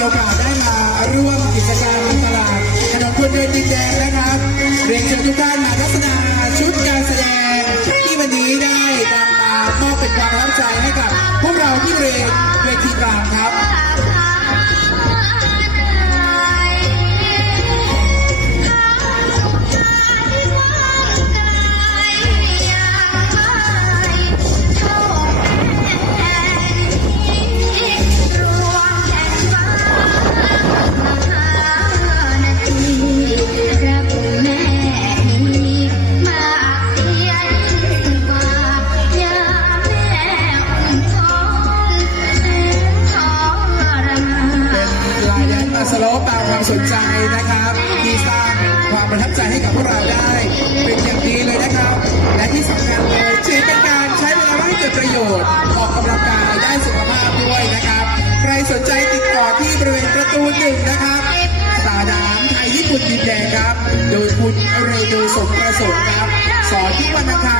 ีโอกาสได้มาร่วมกิจกรรมตลาดถนนคนเดินดินแดงนะครับ เรียนเชิญทุกท่านมาทัศนาชุดการแสดง ที่วันนี้ได้นำมามอบเป็นความประทับใจให้กับพวกเราที่เรียนเวทีกลางครับ ครับ โดยคุณเรดูสมประสงค์ครับ สอนที่วันอังคาร